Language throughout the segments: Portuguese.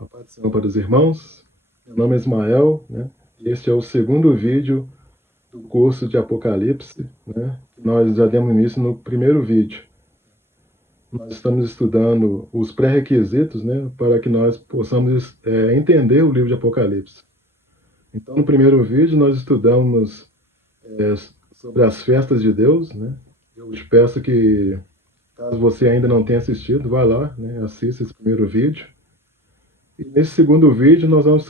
A paz do Senhor para os irmãos. Meu nome é Ismael, né? E este é o segundo vídeo do curso de Apocalipse, né? Nós já demos início no primeiro vídeo. Nós estamos estudando os pré-requisitos, né? Para que nós possamos entender o livro de Apocalipse. Então, no primeiro vídeo, nós estudamos sobre as festas de Deus, né? Eu te peço que, caso você ainda não tenha assistido, vá lá, né? Assista esse primeiro vídeo. E nesse segundo vídeo nós vamos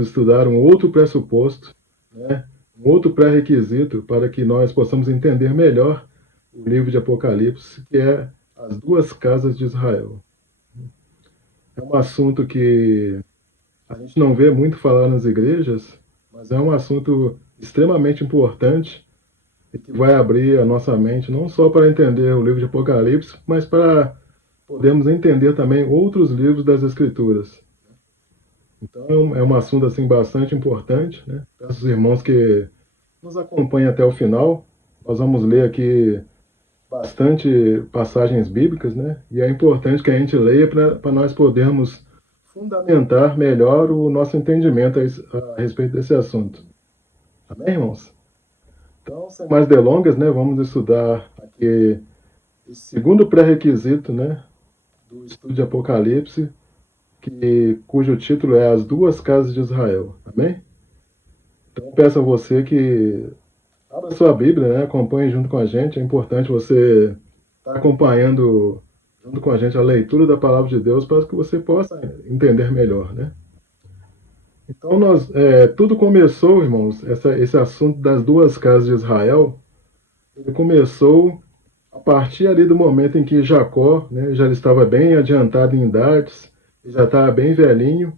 estudar um outro pressuposto, né? Um outro pré-requisito para que nós possamos entender melhor o livro de Apocalipse, que é as duas casas de Israel. É um assunto que a gente não vê muito falar nas igrejas, mas é um assunto extremamente importante e que vai abrir a nossa mente não só para entender o livro de Apocalipse, mas para podermos entender também outros livros das Escrituras. Então é um assunto assim bastante importante, né? Peço aos irmãos que nos acompanhem até o final. Nós vamos ler aqui bastante passagens bíblicas, né? E é importante que a gente leia para nós podermos fundamentar melhor o nosso entendimento a respeito desse assunto. Amém, irmãos? Então, sem mais delongas, né? Vamos estudar aqui o segundo pré-requisito, né? Do estudo de Apocalipse, cujo título é As Duas Casas de Israel. Amém? Então peço a você que abra sua Bíblia, né? Acompanhe junto com a gente. É importante você estar acompanhando junto com a gente a leitura da Palavra de Deus para que você possa entender melhor, né? Então tudo começou, irmãos, esse assunto das duas casas de Israel, ele começou a partir ali do momento em que Jacó, né, já estava bem adiantado em idades, já estava bem velhinho,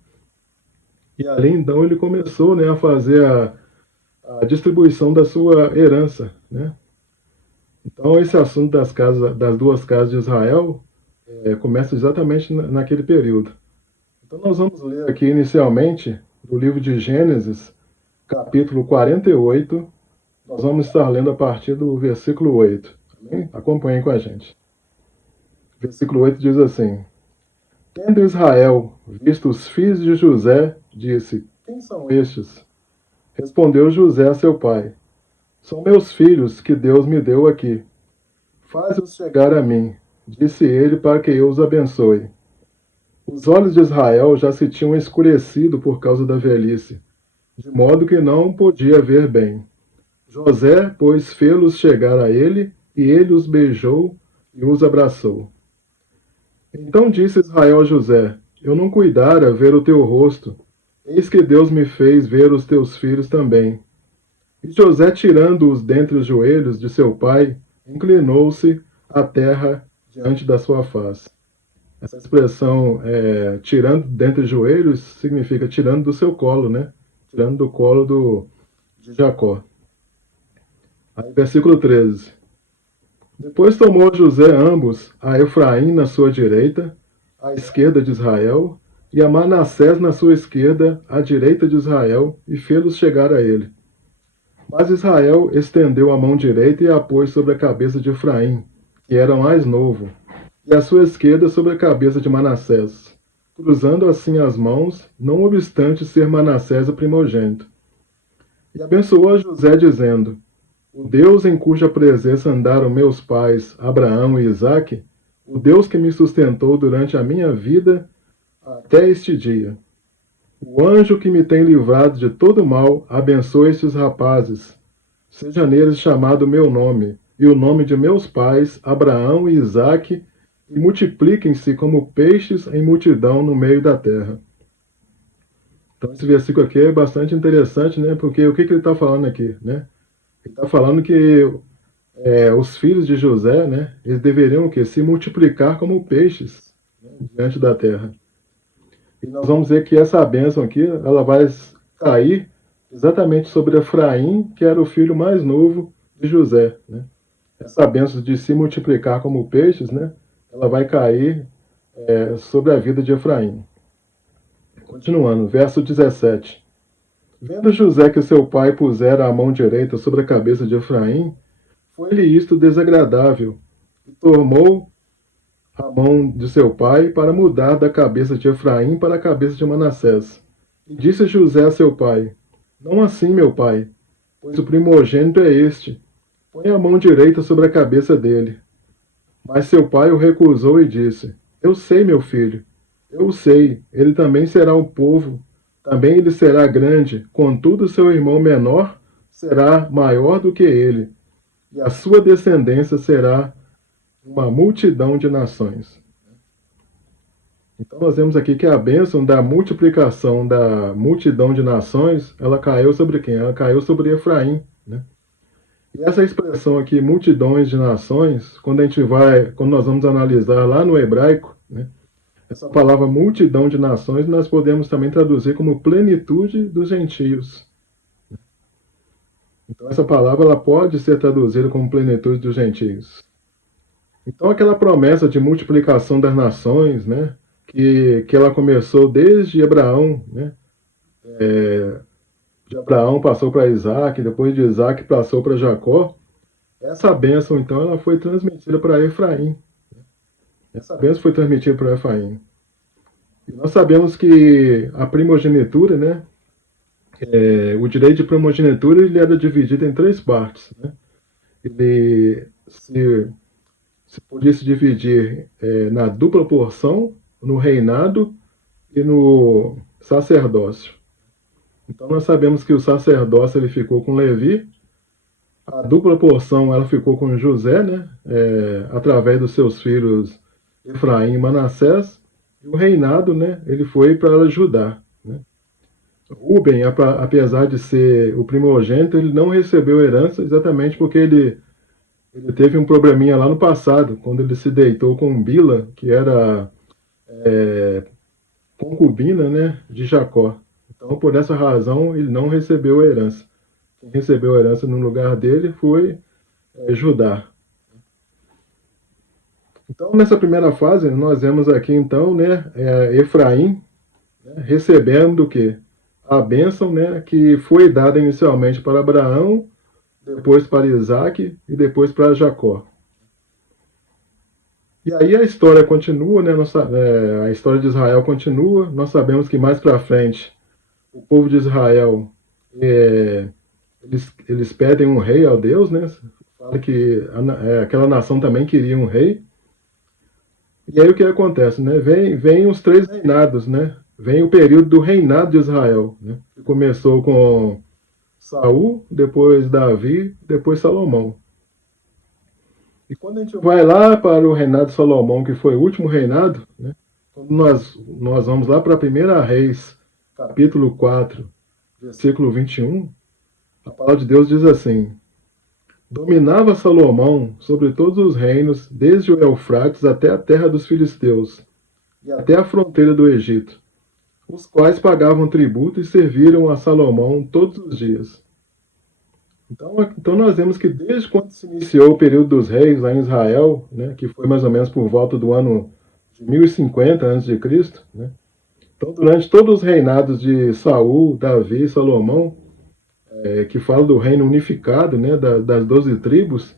e ali então ele começou, né, a fazer a distribuição da sua herança, né? Então esse assunto das duas casas de Israel começa exatamente naquele período. Então nós vamos ler aqui inicialmente no livro de Gênesis, capítulo 48, nós vamos estar lendo a partir do versículo 8. Amém? Acompanhem com a gente. Versículo 8 diz assim: Tendo Israel visto os filhos de José, disse: Quem são estes? Respondeu José a seu pai: São meus filhos que Deus me deu aqui. Faz-os chegar a mim, disse ele, para que eu os abençoe. Os olhos de Israel já se tinham escurecido por causa da velhice, de modo que não podia ver bem. José, pois, fê-los chegar a ele, e ele os beijou e os abraçou. Então disse Israel a José: Eu não cuidara ver o teu rosto, eis que Deus me fez ver os teus filhos também. E José, tirando-os dentre os joelhos de seu pai, inclinou-se à terra diante da sua face. Essa expressão, tirando dentre os joelhos, significa tirando do seu colo, né? Tirando do colo de Jacó. Aí, versículo 13. Depois tomou José ambos, a Efraim na sua direita, à esquerda de Israel, e a Manassés na sua esquerda, à direita de Israel, e fê-los chegar a ele. Mas Israel estendeu a mão direita e a pôs sobre a cabeça de Efraim, que era mais novo, e a sua esquerda sobre a cabeça de Manassés, cruzando assim as mãos, não obstante ser Manassés o primogênito. E abençoou a José, dizendo: O Deus em cuja presença andaram meus pais, Abraão e Isaque, o Deus que me sustentou durante a minha vida até este dia. O anjo que me tem livrado de todo mal, abençoe estes rapazes. Seja neles chamado o meu nome, e o nome de meus pais, Abraão e Isaque, e multipliquem-se como peixes em multidão no meio da terra. Então esse versículo aqui é bastante interessante, né? Porque o que ele está falando aqui, né? Ele está falando que os filhos de José, né? Eles deveriam o quê? Se multiplicar como peixes, né, diante da terra. E nós vamos ver que essa bênção aqui, ela vai cair exatamente sobre Efraim, que era o filho mais novo de José, né? Essa bênção de se multiplicar como peixes, né? Ela vai cair sobre a vida de Efraim. Continuando, verso 17. Vendo José que seu pai pusera a mão direita sobre a cabeça de Efraim, foi-lhe isto desagradável, e tomou a mão de seu pai para mudar da cabeça de Efraim para a cabeça de Manassés. E disse José a seu pai: Não assim, meu pai, pois o primogênito é este. Põe a mão direita sobre a cabeça dele. Mas seu pai o recusou e disse: Eu sei, meu filho, eu sei, ele também será um povo, também ele será grande, contudo seu irmão menor será maior do que ele, e a sua descendência será uma multidão de nações. Então nós vemos aqui que a bênção da multiplicação da multidão de nações, ela caiu sobre quem? Ela caiu sobre Efraim, né? E essa expressão aqui, multidões de nações, quando nós vamos analisar lá no hebraico, né, essa palavra multidão de nações nós podemos também traduzir como plenitude dos gentios. Então essa palavra ela pode ser traduzida como plenitude dos gentios. Então aquela promessa de multiplicação das nações, né, que ela começou desde Abraão, né, de Abraão passou para Isaac, depois de Isaac passou para Jacó. Essa bênção, então, ela foi transmitida para Efraim. Essa bênção foi transmitida para Efraim. E nós sabemos que a primogenitura, né, o direito de primogenitura, ele era dividido em três partes, né? Ele se podia se dividir na dupla porção, no reinado e no sacerdócio. Então nós sabemos que o sacerdócio ele ficou com Levi, a dupla porção ela ficou com José, né, através dos seus filhos Efraim e Manassés, e o reinado, né, ele foi para Judá. Né. Rúben, apesar de ser o primogênito, ele não recebeu herança exatamente porque ele teve um probleminha lá no passado, quando ele se deitou com Bila, que era concubina, né, de Jacó. Então, por essa razão, ele não recebeu a herança. Quem recebeu a herança no lugar dele foi Judá. Então, nessa primeira fase, nós vemos aqui, então, né, Efraim, né, recebendo o quê? A bênção, né, que foi dada inicialmente para Abraão, depois para Isaac e depois para Jacó. E aí a história continua, né, a história de Israel continua. Nós sabemos que mais para frente, o povo de Israel, eles pedem um rei ao Deus, né? Fala que aquela nação também queria um rei. E aí o que acontece, né? Vem os três reinados, né? Vem o período do reinado de Israel, né? Que começou com Saul, depois Davi, depois Salomão. E quando a gente vai lá para o reinado de Salomão, que foi o último reinado, né? Quando nós vamos lá para a 1 Reis, capítulo 4, versículo 21, a palavra de Deus diz assim: Dominava Salomão sobre todos os reinos, desde o Eufrates até a terra dos filisteus, e até a fronteira do Egito, os quais pagavam tributo e serviram a Salomão todos os dias. Então nós vemos que desde quando se iniciou o período dos reis lá em Israel, né, que foi mais ou menos por volta do ano de 1050 a.C., né, então durante todos os reinados de Saul, Davi e Salomão, que fala do reino unificado, né, das 12 tribos,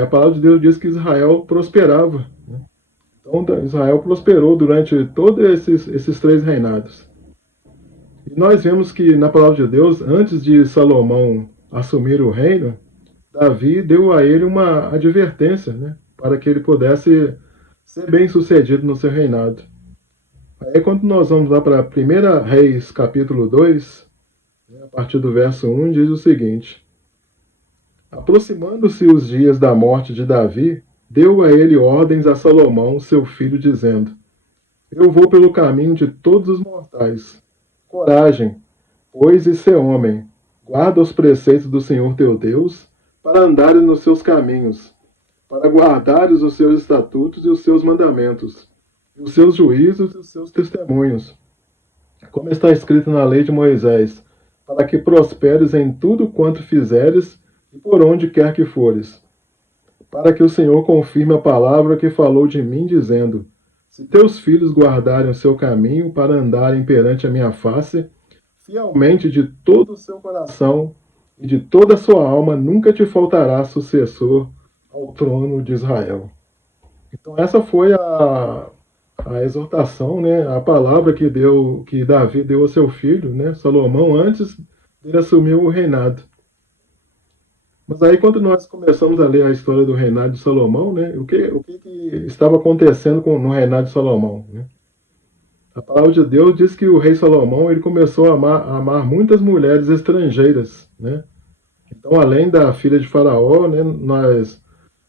a palavra de Deus diz que Israel prosperava. Né? Então Israel prosperou durante todos esses três reinados. E nós vemos que na palavra de Deus, antes de Salomão assumir o reino, Davi deu a ele uma advertência, né, para que ele pudesse ser bem sucedido no seu reinado. Aí quando nós vamos lá para 1 Reis capítulo 2, a partir do verso 1, diz o seguinte: Aproximando-se os dias da morte de Davi, deu a ele ordens a Salomão, seu filho, dizendo: Eu vou pelo caminho de todos os mortais. Coragem, pois, e ser homem. Guarda os preceitos do Senhor teu Deus, para andares nos seus caminhos, para guardares os seus estatutos e os seus mandamentos, e os seus juízos e os seus testemunhos, como está escrito na lei de Moisés, para que prosperes em tudo quanto fizeres e por onde quer que fores. Para que o Senhor confirme a palavra que falou de mim, dizendo: Se teus filhos guardarem o seu caminho para andarem perante a minha face, fielmente de todo o seu coração e de toda a sua alma, nunca te faltará sucessor ao trono de Israel. Então essa foi a exortação, né, a palavra que Davi deu ao seu filho, né, Salomão, antes dele assumir o reinado. Mas aí quando nós começamos a ler a história do reinado de Salomão, né, o que estava acontecendo no reinado de Salomão, né? A palavra de Deus diz que o rei Salomão ele começou a amar muitas mulheres estrangeiras, né? Então, além da filha de Faraó, né, nós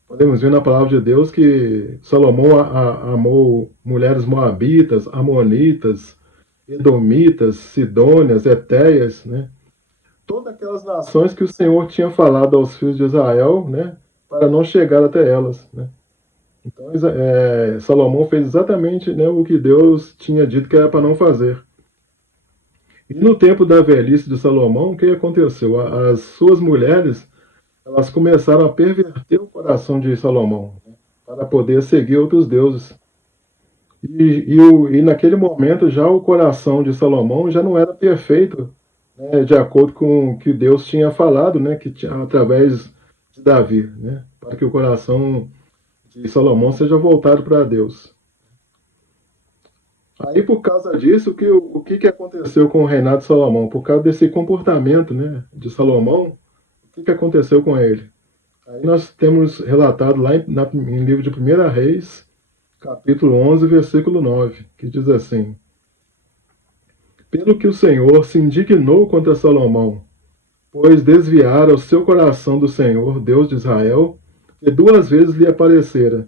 podemos ver na palavra de Deus que Salomão amou mulheres moabitas, amonitas, edomitas, sidônias, etéias, né? Todas aquelas nações que o Senhor tinha falado aos filhos de Israel, né, para não chegar até elas, né? Então, Salomão fez exatamente, né, o que Deus tinha dito que era para não fazer. E no tempo da velhice de Salomão, o que aconteceu? As suas mulheres, elas começaram a perverter o coração de Salomão, né, para poder seguir outros deuses. E naquele momento já o coração de Salomão já não era perfeito, né, de acordo com o que Deus tinha falado, né, através de Davi, né, para que o coração de Salomão seja voltado para Deus. Aí, por causa disso, o que aconteceu com o reinado de Salomão? Por causa desse comportamento, né, de Salomão, o que aconteceu com ele? Aí nós temos relatado lá em livro de 1 Reis, capítulo 11, versículo 9, que diz assim: Pelo que o Senhor se indignou contra Salomão, pois desviara o seu coração do Senhor, Deus de Israel, que 2 vezes lhe aparecera,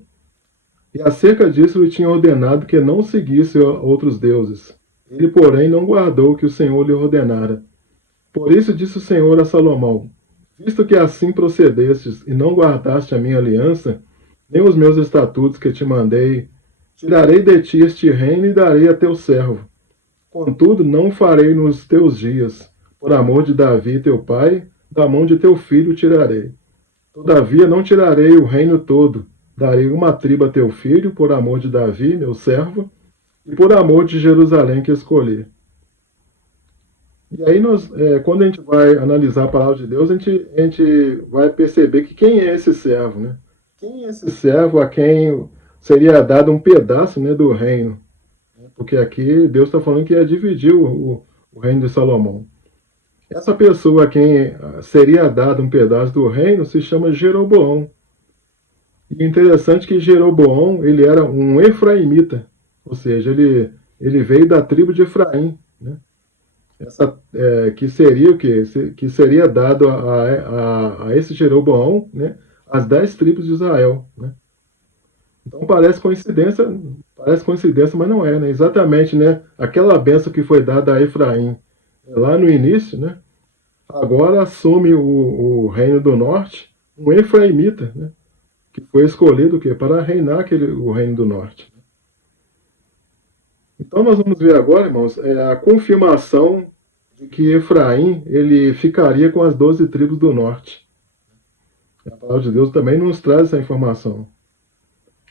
e acerca disso lhe tinha ordenado que não seguisse outros deuses. Ele, porém, não guardou o que o Senhor lhe ordenara. Por isso disse o Senhor a Salomão: Visto que assim procedestes e não guardaste a minha aliança, nem os meus estatutos que te mandei, tirarei de ti este reino e darei a teu servo. Contudo, não o farei nos teus dias. Por amor de Davi, teu pai, da mão de teu filho tirarei. Todavia não tirarei o reino todo. Darei uma tribo a teu filho, por amor de Davi, meu servo, e por amor de Jerusalém que escolhi. E aí, quando a gente vai analisar a palavra de Deus, a gente vai perceber que quem é esse servo, né? Quem é esse servo a quem seria dado um pedaço, né, do reino? Porque aqui Deus está falando que ia dividir o reino de Salomão. Essa pessoa a quem seria dado um pedaço do reino se chama Jeroboão. E é interessante que Jeroboão ele era um efraimita, ou seja, ele veio da tribo de Efraim, né? Que seria o quê? Que seria dado a esse Jeroboão, né, as 10 tribos de Israel, né? Então parece coincidência, mas não é, né? Exatamente, né? Aquela bênção que foi dada a Efraim lá no início, né? Agora assume o reino do norte um efraimita, né? Que foi escolhido o quê? Para reinar o reino do norte. Então nós vamos ver agora, irmãos, a confirmação de que Efraim ele ficaria com as 12 tribos do norte. A palavra de Deus também nos traz essa informação.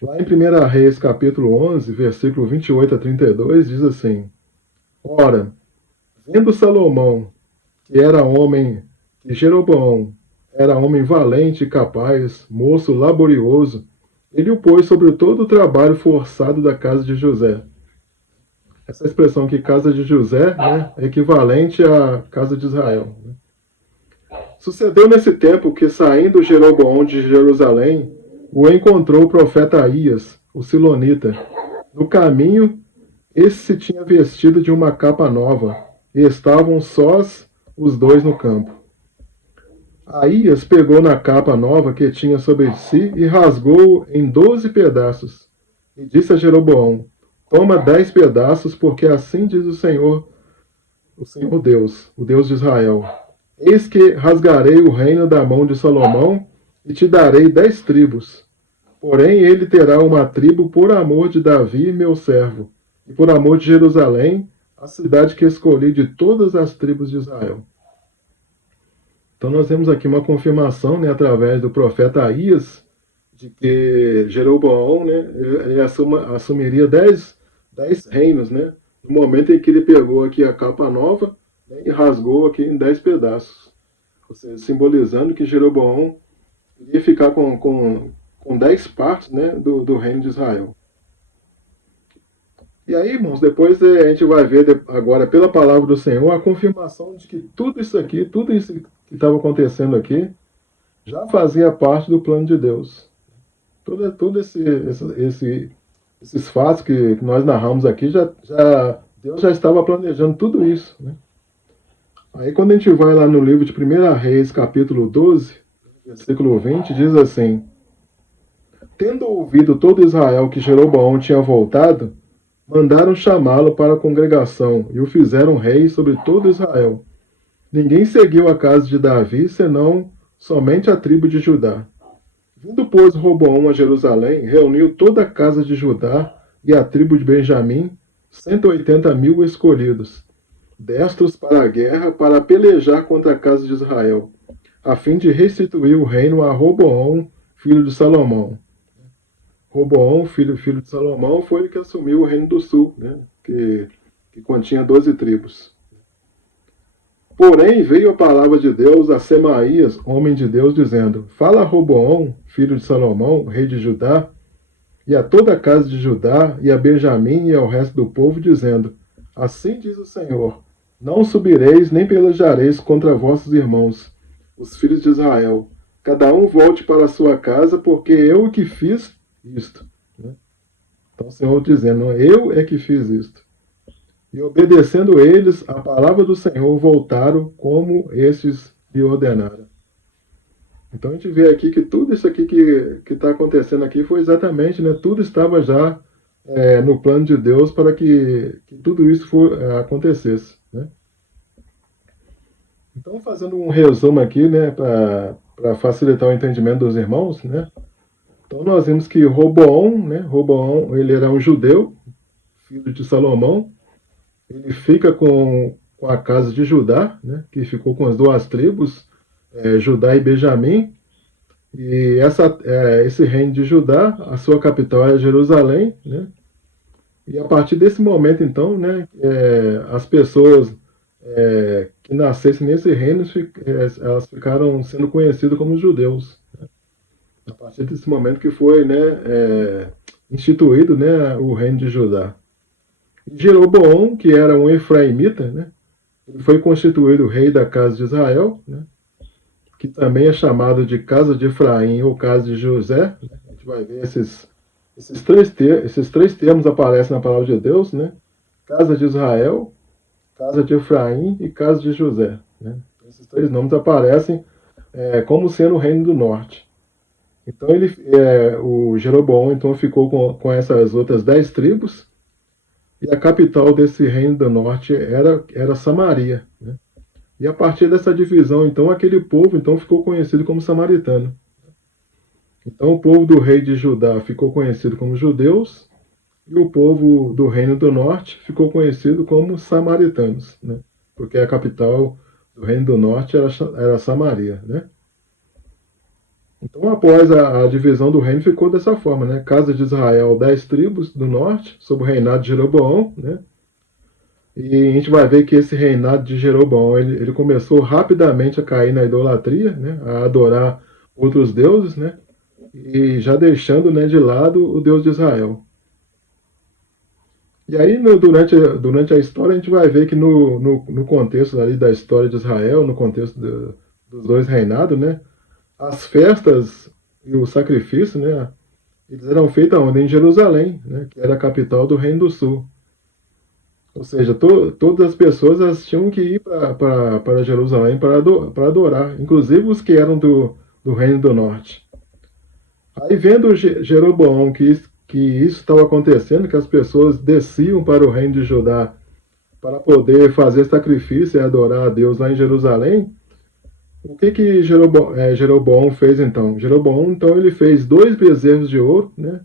Lá em 1 Reis, capítulo 11, versículo 28 a 32, diz assim: Ora, vendo Salomão, que Jeroboão era homem valente e capaz, moço laborioso, ele o pôs sobre todo o trabalho forçado da casa de José. Essa expressão aqui, casa de José, né, é equivalente à casa de Israel. Sucedeu nesse tempo que, saindo Jeroboão de Jerusalém, o encontrou o profeta Aías, o silonita. No caminho, esse se tinha vestido de uma capa nova, e estavam sós os dois no campo. Aías pegou na capa nova que tinha sobre si e rasgou-o em 12 pedaços. E disse a Jeroboão: Toma 10 pedaços, porque assim diz o Senhor Deus, o Deus de Israel: Eis que rasgarei o reino da mão de Salomão e te darei 10 tribos. Porém, ele terá uma tribo por amor de Davi, meu servo, e por amor de Jerusalém, a cidade que escolhi de todas as tribos de Israel. Então nós temos aqui uma confirmação, né, através do profeta Aías, de que Jeroboão, né, ele assumiria 10 reinos, né, no momento em que ele pegou aqui a capa nova, né, e rasgou aqui em 10 pedaços. Ou seja, simbolizando que Jeroboão iria ficar com 10 partes, né, do reino de Israel. E aí, irmãos, depois a gente vai ver agora, pela palavra do Senhor, a confirmação de que tudo isso aqui, tudo isso que estava acontecendo aqui, já fazia parte do plano de Deus. Todo esses fatos que nós narramos aqui, Deus já estava planejando tudo isso. Né? Aí quando a gente vai lá no livro de 1 Reis, capítulo 12, versículo 20, diz assim: Tendo ouvido todo Israel que Jeroboão tinha voltado, mandaram chamá-lo para a congregação e o fizeram rei sobre todo Israel. Ninguém seguiu a casa de Davi, senão somente a tribo de Judá. Vindo, pois, Roboão a Jerusalém, reuniu toda a casa de Judá e a tribo de Benjamim, 180.000 escolhidos, destros para a guerra, para pelejar contra a casa de Israel, a fim de restituir o reino a Roboão, filho de Salomão. Roboão, filho de Salomão, foi ele que assumiu o reino do sul, né? que continha 12 tribos. Porém, veio a palavra de Deus a Semaías, homem de Deus, dizendo: Fala a Roboão, filho de Salomão, rei de Judá, e a toda a casa de Judá, e a Benjamim e ao resto do povo, dizendo: Assim diz o Senhor: Não subireis nem pelejareis contra vossos irmãos, os filhos de Israel. Cada um volte para a sua casa, porque eu é que fiz isto. Então o Senhor dizendo: Eu é que fiz isto. E obedecendo eles a palavra do Senhor, voltaram como estes lhe ordenaram. Então a gente vê aqui que tudo isso aqui que está acontecendo aqui foi exatamente, né? Tudo estava já no plano de Deus para que tudo isso acontecesse. Né? Então, fazendo um resumo aqui, né, para facilitar o entendimento dos irmãos, né? Então nós vimos que Roboão, né? Roboão, ele era um judeu, filho de Salomão. Ele fica com a casa de Judá, né, que ficou com as duas tribos, Judá e Benjamim. E esse reino de Judá, a sua capital é Jerusalém. Né, e a partir desse momento, então, né, as pessoas que nascessem nesse reino, elas ficaram sendo conhecidas como judeus. Né, a partir desse momento que foi, né, instituído, né, o reino de Judá. Jeroboão, que era um efraimita, né, ele foi constituído rei da casa de Israel, né, que também é chamado de casa de Efraim ou casa de José. Né, a gente vai ver esses três termos aparecem na palavra de Deus, né, casa de Israel, casa de Efraim e casa de José. Né. Esses três nomes aparecem como sendo o reino do norte. Então o Jeroboão então ficou com essas outras 10 tribos. E a capital desse reino do norte era Samaria. Né? E a partir dessa divisão, então, aquele povo então ficou conhecido como samaritano. Então, o povo do rei de Judá ficou conhecido como judeus, e o povo do reino do norte ficou conhecido como samaritanos, né? Porque a capital do reino do norte era Samaria. Né? Então, após a divisão do reino, ficou dessa forma, né? Casa de Israel, 10 tribos do norte, sob o reinado de Jeroboão, né? E a gente vai ver que esse reinado de Jeroboão, ele começou rapidamente a cair na idolatria, né? A adorar outros deuses, né? E já deixando, né, de lado o Deus de Israel. E aí, durante a história, a gente vai ver que no contexto ali da história de Israel, no contexto dos dois reinados, né? As festas e o sacrifício, né, eles eram feitos onde? Em Jerusalém, né, que era a capital do Reino do Sul. Ou seja, todas as pessoas elas tinham que ir para Jerusalém para adorar, inclusive os que eram do Reino do Norte. Aí, vendo Jeroboão que isso estava acontecendo, que as pessoas desciam para o Reino de Judá para poder fazer sacrifício e adorar a Deus lá em Jerusalém, o que Jeroboão fez então? Jeroboão, então, ele fez 2 bezerros de ouro, né,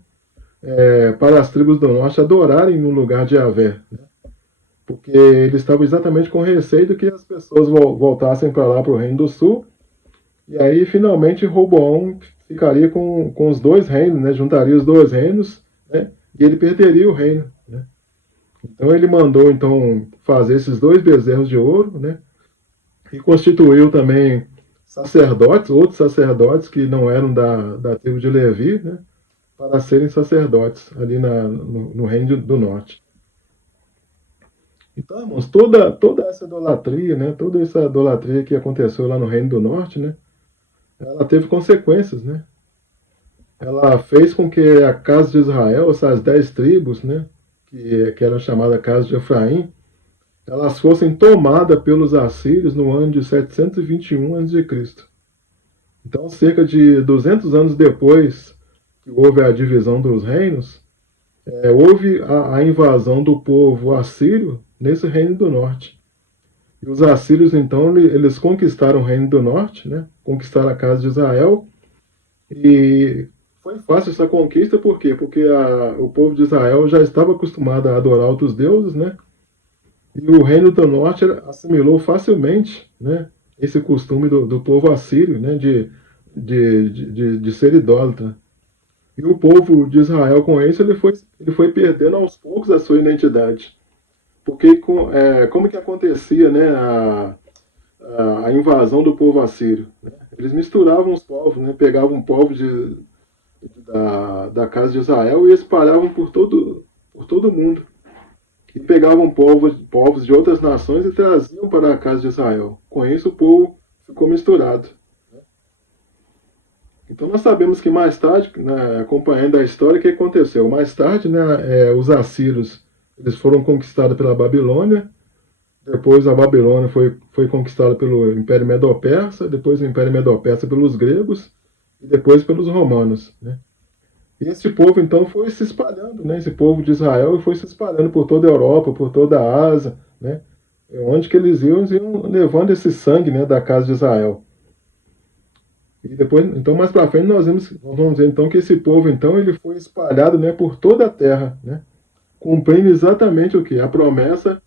para as tribos do norte adorarem no lugar de Yahvé, né, porque ele estava exatamente com receio de que as pessoas voltassem para lá, para o reino do sul, e aí finalmente Roboão ficaria com os 2 reinos, né, juntaria os 2 reinos, né, e ele perderia o reino. Né. Então ele mandou então fazer esses 2 bezerros de ouro, né, e constituiu também sacerdotes, outros sacerdotes que não eram da tribo de Levi, né, para serem sacerdotes ali no Reino do Norte. Então, irmãos, toda essa idolatria, né, toda essa idolatria que aconteceu lá no Reino do Norte, né, ela teve consequências, né? Ela fez com que a casa de Israel, essas 10 tribos, né, que eram chamadas casa de Efraim, elas fossem tomadas pelos assírios no ano de 721 a.C. Então, cerca de 200 anos depois que houve a divisão dos reinos, houve a invasão do povo assírio nesse reino do norte. E os assírios, então, eles conquistaram o reino do norte, né? Conquistaram a casa de Israel. E foi fácil essa conquista, por quê? Porque o povo de Israel já estava acostumado a adorar outros deuses, né? E o reino do norte assimilou facilmente, né, esse costume do povo assírio, né, de ser idólatra. E o povo de Israel, com isso, ele foi perdendo aos poucos a sua identidade. Porque como que acontecia, né, a invasão do povo assírio? Né? Eles misturavam os povos, né, pegavam povos da casa de Israel e espalhavam por todo o mundo. E pegavam povos de outras nações e traziam para a casa de Israel. Com isso, o povo ficou misturado. Então, nós sabemos que mais tarde, né, acompanhando a história, o que aconteceu? Mais tarde, né, os assírios eles foram conquistados pela Babilônia, depois a Babilônia foi conquistada pelo Império Medo-Persa, depois o Império Medo-Persa pelos gregos e depois pelos romanos. Né? E esse povo, então, foi se espalhando, né? Esse povo de Israel foi se espalhando por toda a Europa, por toda a Ásia, né? Onde que eles iam levando esse sangue, né, da casa de Israel. E depois, então, mais para frente, nós vamos ver, então, que esse povo, então, ele foi espalhado, né, por toda a terra, né? Cumprindo exatamente o que? A promessa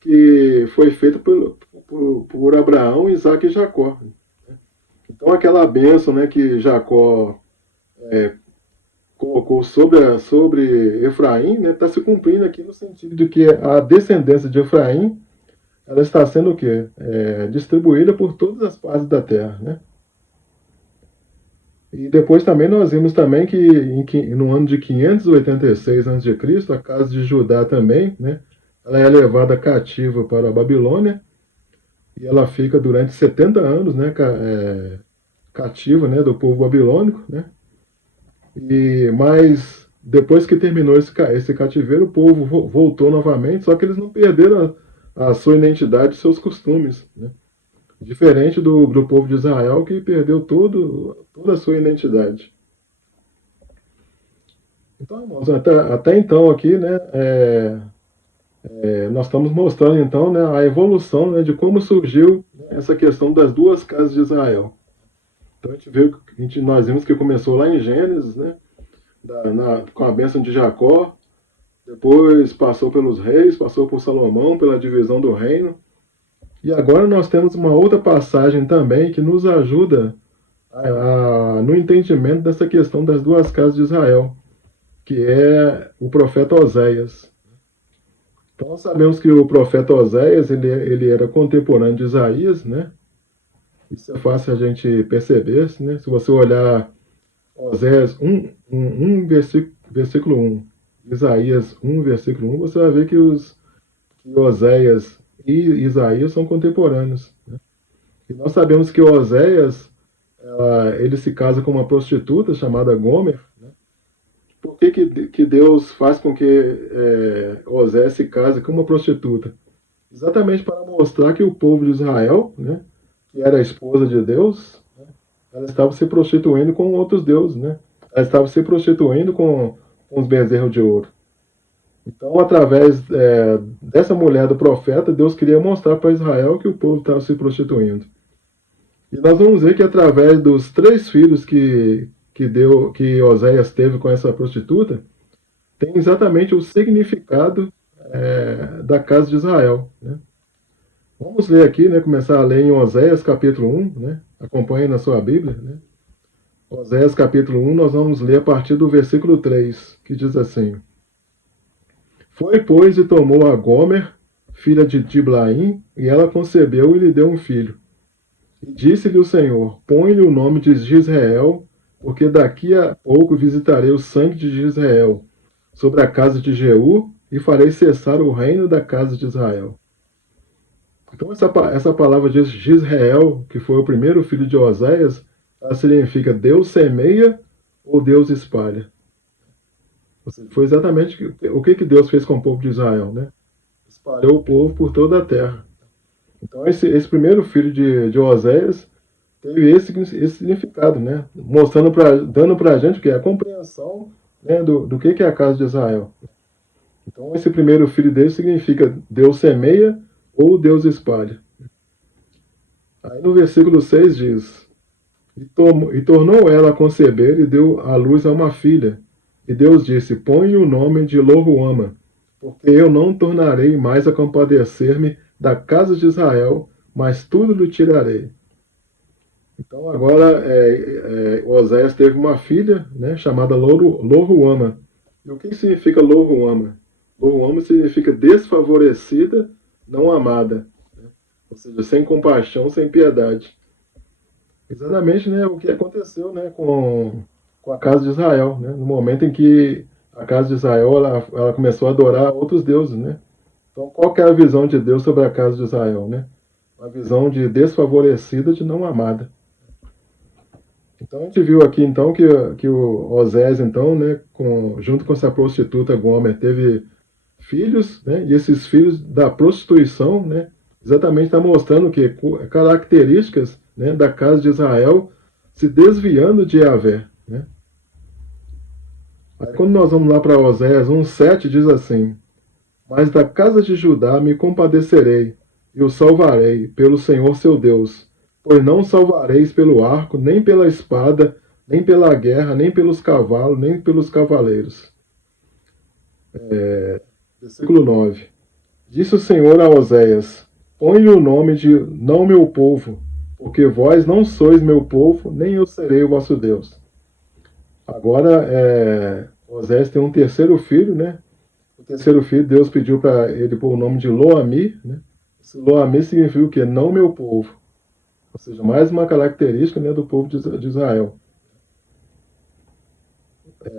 que foi feita por Abraão, Isaac e Jacó. Então, aquela bênção, né, que Jacó colocou sobre Efraim, né, está se cumprindo aqui no sentido de que a descendência de Efraim ela está sendo o quê? Distribuída por todas as partes da terra, né? E depois também nós vimos também que no ano de 586 a.C., a casa de Judá também, né, ela é levada cativa para a Babilônia e ela fica durante 70 anos, né, cativa, né, do povo babilônico, né? Mas depois que terminou esse cativeiro, o povo voltou novamente, só que eles não perderam a sua identidade e seus costumes. Né? Diferente do povo de Israel, que perdeu toda a sua identidade. Então, irmãos, até então aqui, né, nós estamos mostrando então, né, a evolução, né, de como surgiu, né, essa questão das duas casas de Israel. Então nós vimos que começou lá em Gênesis, né, com a bênção de Jacó, depois passou pelos reis, passou por Salomão, pela divisão do reino. E agora nós temos uma outra passagem também que nos ajuda no entendimento dessa questão das duas casas de Israel, que é o profeta Oséias. Então nós sabemos que o profeta Oséias ele era contemporâneo de Isaías, né? Isso é fácil a gente perceber, né? Se você olhar Oséias 1 versículo 1, Isaías 1, versículo 1, você vai ver que Oséias e Isaías são contemporâneos. Né? E nós sabemos que Oséias ele se casa com uma prostituta chamada Gomer. Né? Por que Deus faz com que Oséias se case com uma prostituta? Exatamente para mostrar que o povo de Israel, né, que era a esposa de Deus, né, ela estava se prostituindo com outros deuses. Né? Ela estava se prostituindo com os bezerros de ouro. Então, através dessa mulher do profeta, Deus queria mostrar para Israel que o povo estava se prostituindo. E nós vamos ver que através dos 3 filhos que Oséias teve com essa prostituta, tem exatamente o significado da casa de Israel. Né? Vamos ler aqui, né, começar a ler em Oséias capítulo 1, né? Acompanhe na sua Bíblia. Né? Oséias capítulo 1, nós vamos ler a partir do versículo 3, que diz assim: Foi, pois, e tomou a Gomer, filha de Diblaim, e ela concebeu e lhe deu um filho. E disse-lhe o Senhor: põe-lhe o nome de Israel, porque daqui a pouco visitarei o sangue de Israel sobre a casa de Jeú e farei cessar o reino da casa de Israel. Então, essa palavra de Israel, que foi o primeiro filho de Oséias, ela significa Deus semeia ou Deus espalha. Ou seja, foi exatamente o que Deus fez com o povo de Israel, né? Espalhou o povo por toda a terra. Então, esse primeiro filho de Oséias teve esse significado, né? Mostrando dando para a gente o que é a compreensão, né, do que é a casa de Israel. Então, esse primeiro filho dele significa Deus semeia ou Deus espalha. Aí no versículo 6 diz: e tornou ela a conceber e deu à luz a uma filha. E Deus disse: põe o nome de Loruama, porque eu não tornarei mais a compadecer-me da casa de Israel, mas tudo lhe tirarei. Então agora Oséias teve uma filha, né, chamada Loruama. E o que significa Loruama? Loruama significa desfavorecida, não amada. Né? Ou seja, sem compaixão, sem piedade. Exatamente, né, o que aconteceu, né, com a casa de Israel, né, no momento em que a casa de Israel ela começou a adorar outros deuses, né? Então, qual que é a visão de Deus sobre a casa de Israel, né? Uma visão de desfavorecida, de não amada. Então, a gente viu aqui então que o Osés, então, né, junto com essa prostituta Gomer, teve filhos, né? E esses filhos da prostituição, né, exatamente está mostrando que características, né, da casa de Israel se desviando de Yahvé, né? Aí quando nós vamos lá para Oséias 1,7 diz assim: mas da casa de Judá me compadecerei e o salvarei pelo Senhor seu Deus, pois não salvareis pelo arco, nem pela espada, nem pela guerra, nem pelos cavalos, nem pelos cavaleiros. Versículo 9. Disse o Senhor a Oséias: põe-lhe o nome de não meu povo, porque vós não sois meu povo, nem eu serei o vosso Deus. Agora, Oséias tem um terceiro filho, né? O terceiro filho, Deus pediu para ele pôr o nome de Loami, né? Esse Loami significa o quê? Não meu povo. Ou seja, mais uma característica, né, do povo de Israel.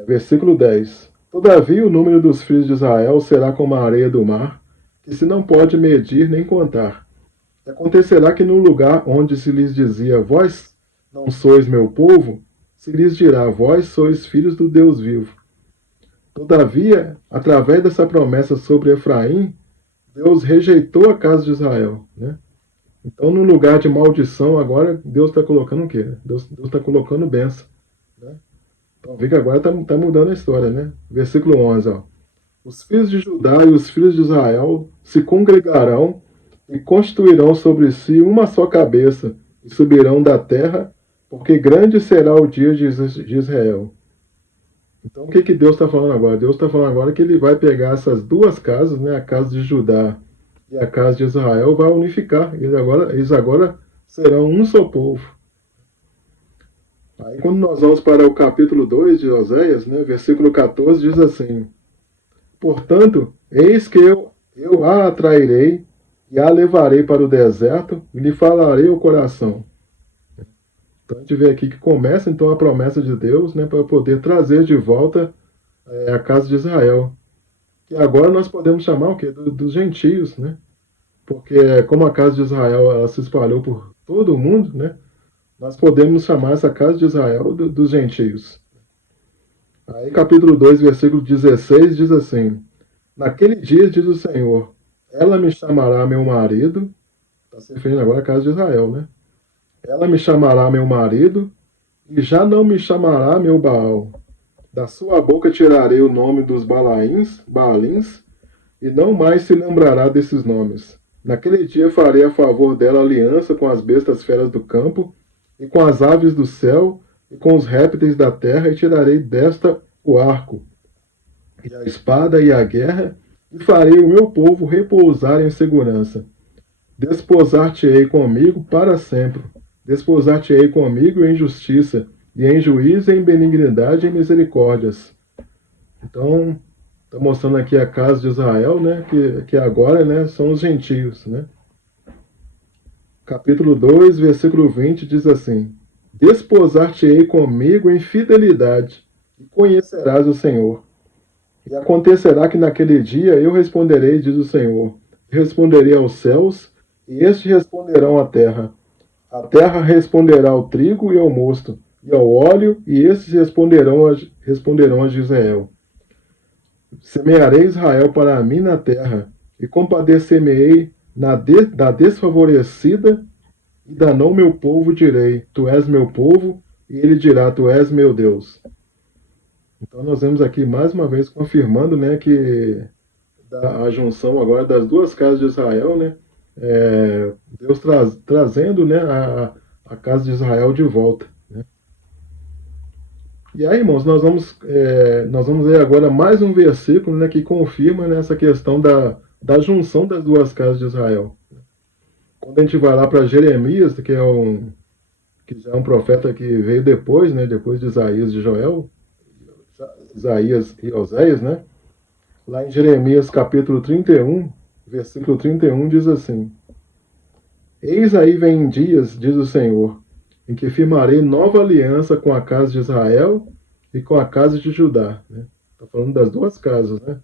Versículo 10. Todavia o número dos filhos de Israel será como a areia do mar, que se não pode medir nem contar. E acontecerá que no lugar onde se lhes dizia, vós não sois meu povo, se lhes dirá, vós sois filhos do Deus vivo. Todavia, através dessa promessa sobre Efraim, Deus rejeitou a casa de Israel, né? Então, no lugar de maldição, agora Deus está colocando o quê? Deus está colocando bênção, né? Então, vê que agora está mudando a história, né? Versículo 11, ó. Os filhos de Judá e os filhos de Israel se congregarão e constituirão sobre si uma só cabeça e subirão da terra, porque grande será o dia de Israel. Então, o que Deus está falando agora? Deus está falando agora que ele vai pegar essas duas casas, né, a casa de Judá e a casa de Israel, vai unificar. Eles agora serão um só povo. Aí, quando nós vamos para o capítulo 2 de Oséias, né, versículo 14, diz assim: portanto, eis que eu a atrairei e a levarei para o deserto e lhe falarei o coração. Então, a gente vê aqui que começa então a promessa de Deus, né, para poder trazer de volta a casa de Israel. Que agora nós podemos chamar o quê? Dos gentios, né? Porque como a casa de Israel ela se espalhou por todo o mundo, né? Nós podemos chamar essa casa de Israel dos gentios. Aí capítulo 2, versículo 16 diz assim: naquele dia, diz o Senhor, ela me chamará meu marido, está se referindo agora à casa de Israel, né? Ela me chamará meu marido e já não me chamará meu Baal. Da sua boca tirarei o nome dos Baalins, e não mais se lembrará desses nomes. Naquele dia farei a favor dela aliança com as bestas feras do campo, e com as aves do céu, e com os répteis da terra, e tirarei desta o arco, e a espada e a guerra, e farei o meu povo repousar em segurança. Desposar-te-ei comigo para sempre. Desposar-te-ei comigo em justiça, e em juízo, em benignidade e em misericórdias. Então, está mostrando aqui a casa de Israel, né, que agora, né, são os gentios, né? capítulo 2, versículo 20, diz assim: Desposar-te-ei comigo em fidelidade, e conhecerás o Senhor. E acontecerá que naquele dia eu responderei, diz o Senhor. Responderei aos céus, e estes responderão à terra. A terra responderá ao trigo e ao mosto, e ao óleo, e estes responderão a Israel. Semearei Israel para mim na terra, e compadecer-me-ei da desfavorecida, e da não meu povo direi, tu és meu povo, e ele dirá, tu és meu Deus. Então nós vemos aqui mais uma vez confirmando, né, que a junção agora das duas casas de Israel, né, Deus trazendo, né, a casa de Israel de volta. Né. E aí, irmãos, nós vamos ler agora mais um versículo, né, que confirma, né, essa questão da junção das duas casas de Israel. Quando a gente vai lá para Jeremias, que já é um profeta que veio depois, né, depois de Isaías e Joel, Isaías e Oséias, né? Lá em Jeremias capítulo 31, versículo 31 diz assim: Eis aí vem dias, diz o Senhor, em que firmarei nova aliança com a casa de Israel e com a casa de Judá. Né? Está falando das duas casas, né?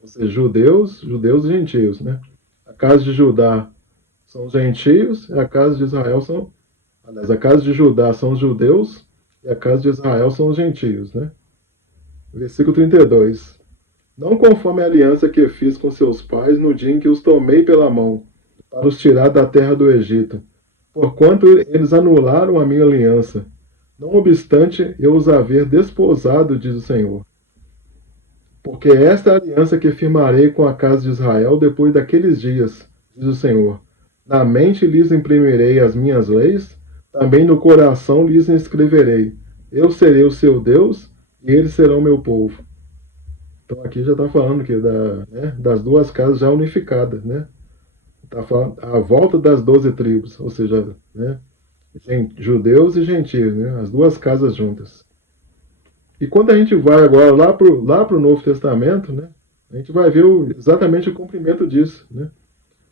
Ou seja, judeus e gentios, né? A casa de Judá são os gentios e a casa de Israel são... Aliás, a casa de Judá são os judeus e a casa de Israel são os gentios, né? Versículo 32. Não conforme a aliança que fiz com seus pais no dia em que os tomei pela mão, para os tirar da terra do Egito, porquanto eles anularam a minha aliança. Não obstante eu os haver desposado, diz o Senhor. Porque esta é a aliança que firmarei com a casa de Israel depois daqueles dias, diz o Senhor. Na mente lhes imprimirei as minhas leis, também no coração lhes escreverei. Eu serei o seu Deus, e eles serão meu povo. Então aqui já está falando que das duas casas já unificadas, né? Está falando a volta das 12 tribos, ou seja, né, judeus e gentios, né? As duas casas juntas. E quando a gente vai agora lá pro Novo Testamento, né, a gente vai ver exatamente o cumprimento disso, né?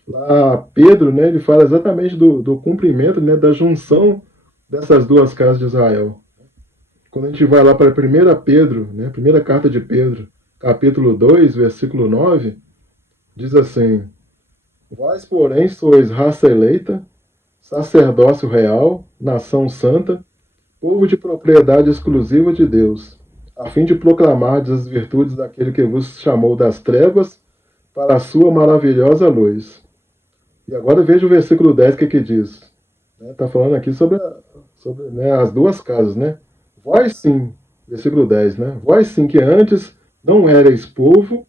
Lá Pedro, né, ele fala exatamente do cumprimento, né, da junção dessas duas casas de Israel. Quando a gente vai lá para 1 Pedro, né, primeira carta de Pedro, capítulo 2, versículo 9, diz assim: Vós, porém, sois raça eleita, sacerdócio real, nação santa, povo de propriedade exclusiva de Deus, a fim de proclamar as virtudes daquele que vos chamou das trevas para a sua maravilhosa luz. E agora veja o versículo 10, que diz. Está falando aqui sobre né, as duas casas, né? Vós sim, versículo 10, né? Vós sim que antes não erais povo,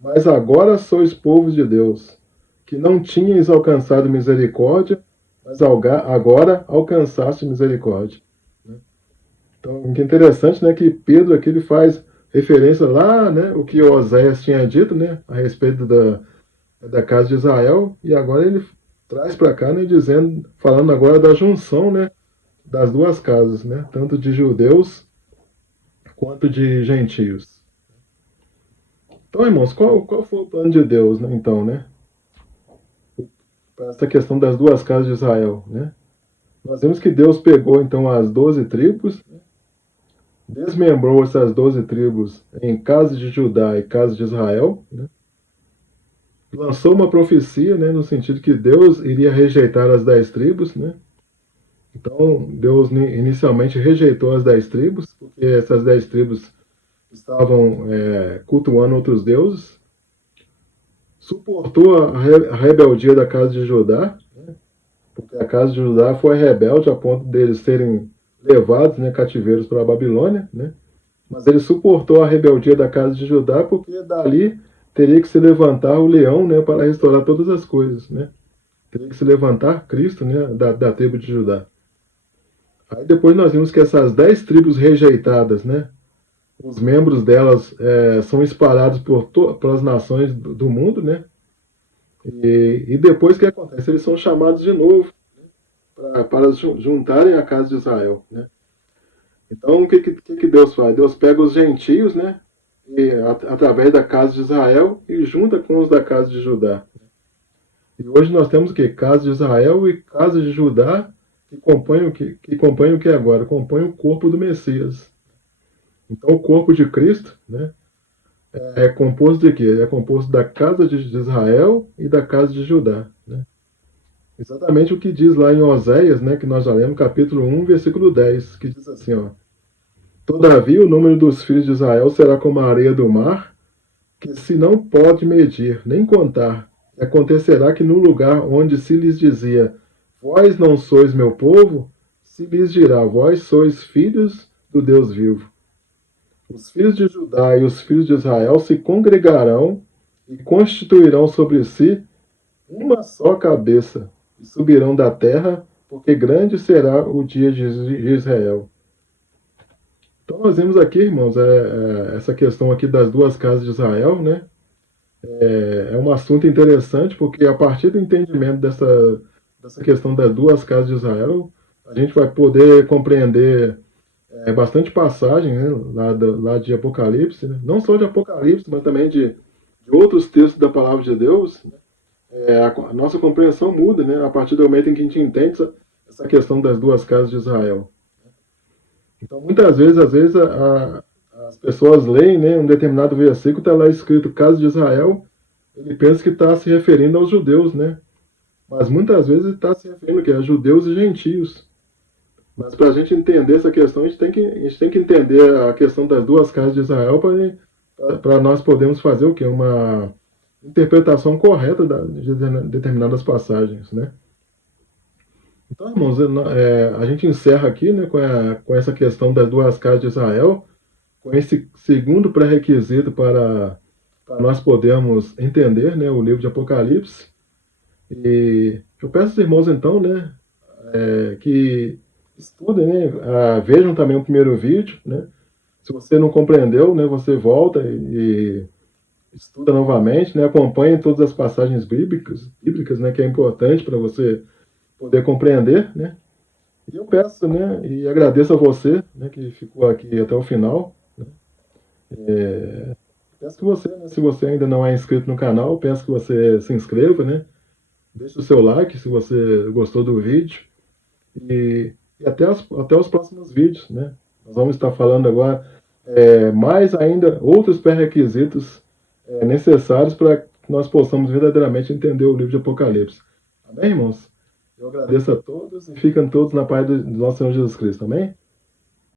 mas agora sois povo de Deus, que não tinhais alcançado misericórdia, mas agora alcançaste misericórdia. Então, o que é interessante, né, que Pedro aqui ele faz referência lá, né, o que Oséias tinha dito, né, a respeito da casa de Israel, e agora ele traz para cá, né, falando agora da junção, né, das duas casas, né, tanto de judeus quanto de gentios. Então, irmãos, qual foi o plano de Deus, né, então, né, para essa questão das duas casas de Israel, né? Nós vemos que Deus pegou, então, as 12 tribos, né, desmembrou essas 12 tribos em casa de Judá e casa de Israel, né, lançou uma profecia, né, no sentido que Deus iria rejeitar as 10 tribos, né? Então, Deus inicialmente rejeitou as 10 tribos, porque essas 10 tribos estavam cultuando outros deuses, suportou a rebeldia da casa de Judá, né? Porque a casa de Judá foi rebelde a ponto deles serem levados, né, cativeiros para a Babilônia, né? Mas ele suportou a rebeldia da casa de Judá porque dali teria que se levantar o leão, né, para restaurar todas as coisas, né? Teria que se levantar Cristo, né, da tribo de Judá. Aí depois nós vimos que essas 10 tribos rejeitadas, né, os membros delas são espalhados pelas nações do mundo, né? E depois o que acontece? Eles são chamados de novo, né, para juntarem a casa de Israel, né? Então o que Deus faz? Deus pega os gentios, né, através da casa de Israel e junta com os da casa de Judá. E hoje nós temos o quê? Casa de Israel e casa de Judá, que compõem o que agora? Compõem o corpo do Messias. Então o corpo de Cristo, né, é composto de quê? É composto da casa de Israel e da casa de Judá, né? Exatamente o que diz lá em Oséias, né, que nós já lemos, capítulo 1, versículo 10, que diz assim, ó: Todavia o número dos filhos de Israel será como a areia do mar, que se não pode medir, nem contar. E acontecerá que no lugar onde se lhes dizia, vós não sois meu povo, se lhes dirá, vós sois filhos do Deus vivo. Os filhos de Judá e os filhos de Israel se congregarão e constituirão sobre si uma só cabeça, e subirão da terra, porque grande será o dia de Israel. Então nós vemos aqui, irmãos, essa questão aqui das duas casas de Israel, né? É um assunto interessante, porque a partir do entendimento dessa questão das duas casas de Israel, a gente vai poder compreender bastante passagem, né, lá de Apocalipse, né? Não só de Apocalipse, mas também de outros textos da palavra de Deus. A nossa compreensão muda, né, a partir do momento em que a gente entende essa questão das duas casas de Israel. Então, muitas vezes, as pessoas leem, né, um determinado versículo, está lá escrito casa de Israel, ele pensa que está se referindo aos judeus, né? Mas muitas vezes está se referindo que a judeus e gentios. Mas para a gente entender essa questão, a gente tem que entender a questão das duas casas de Israel para nós podermos fazer o quê? Uma interpretação correta de determinadas passagens, né? Então, irmãos, a gente encerra aqui, né, com essa questão das duas casas de Israel, com esse segundo pré-requisito para nós podermos entender, né, o livro de Apocalipse. E eu peço aos irmãos, então, né, que estudem, né, vejam também o primeiro vídeo, né. Se você não compreendeu, né, você volta e estuda novamente, né, acompanhe todas as passagens bíblicas, né, que é importante para você poder compreender, né. E eu peço, né, e agradeço a você, né, que ficou aqui até o final, né. Peço que você, né, se você ainda não é inscrito no canal, peço que você se inscreva, né, deixe o seu like se você gostou do vídeo e até os próximos vídeos, né. Nós vamos estar falando agora mais ainda outros pré-requisitos necessários para que nós possamos verdadeiramente entender o livro de Apocalipse. Amém, irmãos? Eu agradeço a todos e ficam todos na paz do nosso Senhor Jesus Cristo. Amém?